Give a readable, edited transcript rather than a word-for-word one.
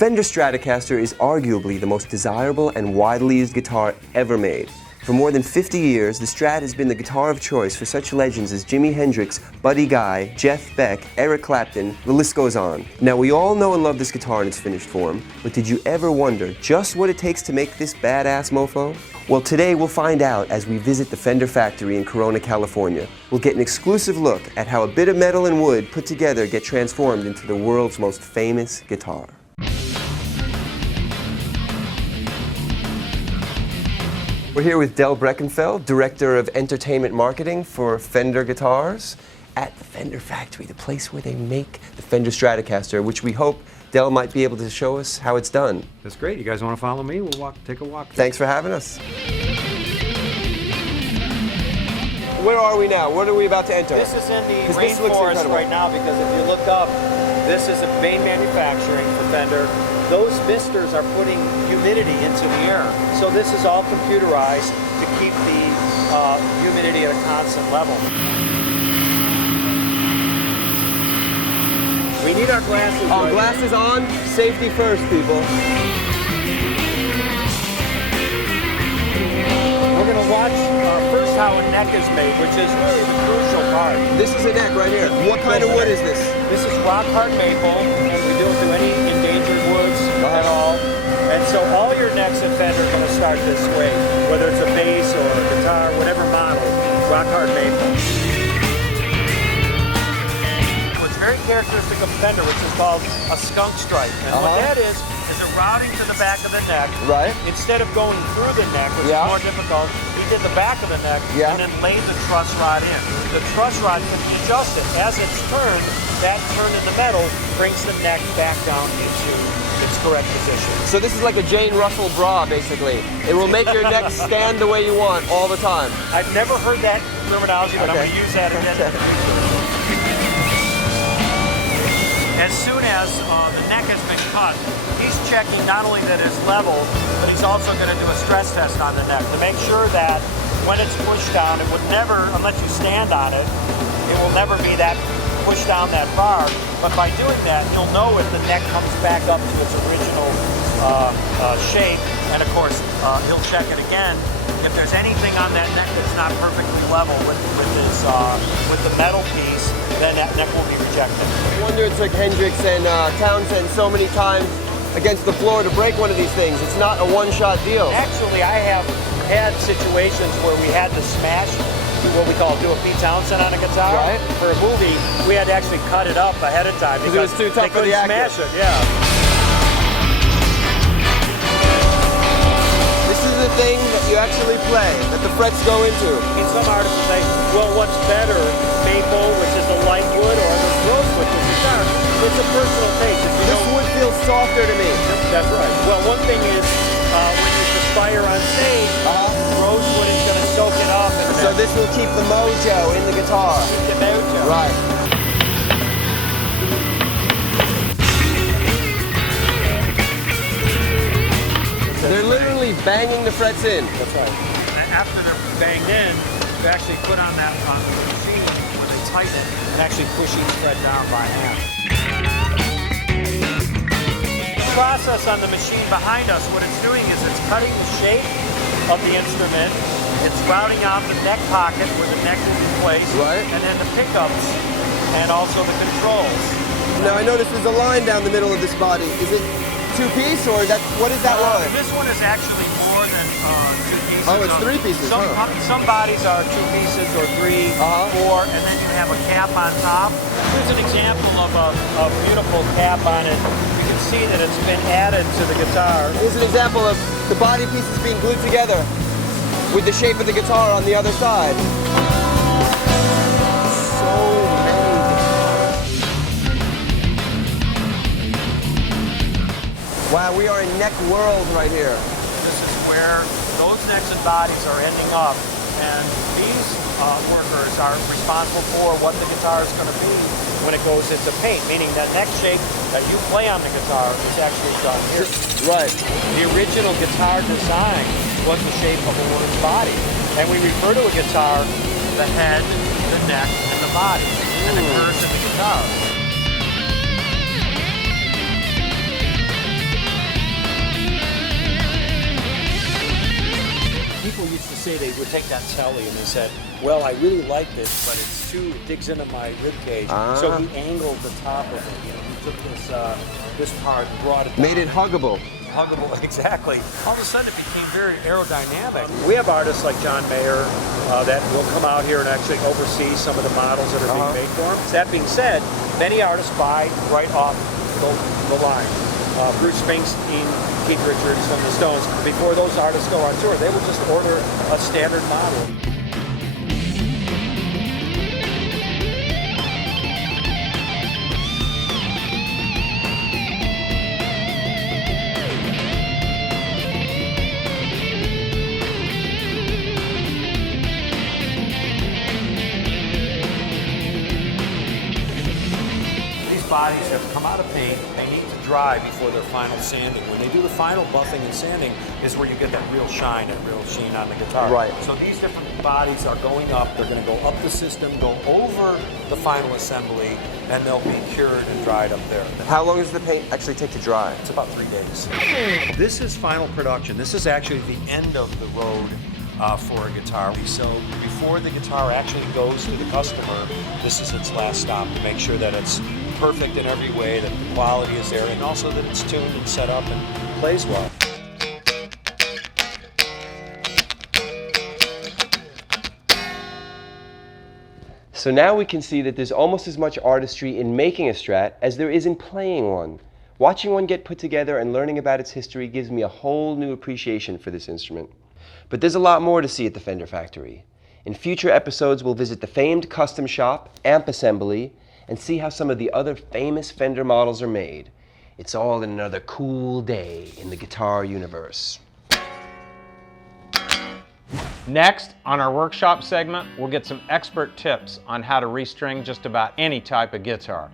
Fender Stratocaster is arguably the most desirable and widely used guitar ever made. For more than 50 years, the Strat has been the guitar of choice for such legends as Jimi Hendrix, Buddy Guy, Jeff Beck, Eric Clapton, the list goes on. Now, we all know and love this guitar in its finished form, but did you ever wonder just what it takes to make this badass mofo? Well, today we'll find out as we visit the Fender Factory in Corona, California. We'll get an exclusive look at how a bit of metal and wood put together get transformed into the world's most famous guitar. We're here with Del Breckenfeld, Director of Entertainment Marketing for Fender Guitars at the Fender Factory, the place where they make the Fender Stratocaster, which we hope Del might be able to show us how it's done. That's great. You guys want to follow me? We'll take a walk. Thanks for having us. Where are we now? What are we about to enter? This is in the rainforest right now because if you look up, this is a main manufacturing for Fender. Those misters are putting humidity into the air. So this is all computerized to keep the humidity at a constant level. We need our glasses. Oh, glasses on. Safety first, people. We're going to watch first how a neck is made, which is really the crucial part. This is a neck right here. What kind of wood is this? This is rock hard maple, and we don't do any endangered woods at all. And so all your necks at Fender are going to start this way, whether it's a bass or a guitar, whatever model, rock hard maple. What's very characteristic of Fender, which is called a skunk stripe. And what that is a routing to the back of the neck. Right. Instead of going through the neck, which is more difficult, he did the back of the neck and then laid the truss rod in. The truss rod can be adjusted. As it's turned, that turn in the metal brings the neck back down into its correct position. So this is like a Jane Russell bra, basically. It will make your neck stand the way you want all the time. I've never heard that terminology, but I'm going to use that again. As soon as the neck has been cut, he's checking not only that it's level, but he's also going to do a stress test on the neck to make sure that when it's pushed down, it would never, unless you stand on it, it will never be that pushed down that far. But by doing that, you'll know if the neck comes back up to its original shape, and of course, he'll check it again. If there's anything on that neck that's not perfectly level with the metal piece, then that neck will be rejected. I wonder it took Hendrix and Townsend so many times against the floor to break one of these things. It's not a one-shot deal. Actually, I have had situations where we had to smash what we call do a Pete Townsend on a guitar. Right. For a movie, we had to actually cut it up ahead of time because it was too tough for the actor. Smash it, yeah. The thing that you actually play, that the frets go into. I mean, some artists will say, well, what's better, maple, which is a light wood, or the rosewood, which is dark? It's a personal taste. This wood feels softer to me. That's right. Well, one thing is, when you perspire on stage, rosewood is going to soak it up. So this will keep the mojo in the guitar. Keep the mojo. Right. They're literally banging the frets in. That's right. And after they're banged in, you actually put on that on the machine where they tighten it and actually push each fret down by hand. The process on the machine behind us, what it's doing is it's cutting the shape of the instrument. It's routing out the neck pocket where the neck will be placed, and then the pickups and also the controls. Now I noticed there's a line down the middle of this body. Is it two-piece, or what is that line? This one is actually more than two pieces. Oh, it's three pieces. Some bodies are two pieces or three, four, and then you have a cap on top. Here's an example of a beautiful cap on it. You can see that it's been added to the guitar. Here's an example of the body pieces being glued together with the shape of the guitar on the other side. Wow, we are in neck world right here. This is where those necks and bodies are ending up, and these workers are responsible for what the guitar is going to be when it goes into paint, meaning that neck shape that you play on the guitar is actually done here. Right. The original guitar design was the shape of a woman's body, and we refer to a guitar the head, the neck, and the body, and the curves of the guitar. take that telly, and he said, well, I really like this, but it digs into my rib cage. So he angled the top of it. You know, he took this part and brought it down. Made it huggable. Huggable, exactly. All of a sudden it became very aerodynamic. We have artists like John Mayer that will come out here and actually oversee some of the models that are being made for them. That being said, many artists buy right off the line. Bruce Springsteen, Keith Richards, and the Stones, before those artists go on tour, they will just order a standard model. Bodies have come out of paint, they need to dry before their final sanding. When they do the final buffing and sanding is where you get that real shine, that real sheen on the guitar. Right. So these different bodies are going up, they're going to go up the system, go over the final assembly, and they'll be cured and dried up there. How long does the paint actually take to dry? It's about 3 days. This is final production. This is actually the end of the road for a guitar. So before the guitar actually goes to the customer, this is its last stop to make sure that it's perfect in every way, that the quality is there, and also that it's tuned and set up and plays well. So now we can see that there's almost as much artistry in making a Strat as there is in playing one. Watching one get put together and learning about its history gives me a whole new appreciation for this instrument. But there's a lot more to see at the Fender Factory. In future episodes, we'll visit the famed custom shop, amp assembly, and see how some of the other famous Fender models are made. It's all in another cool day in the guitar universe. Next, on our workshop segment, we'll get some expert tips on how to restring just about any type of guitar.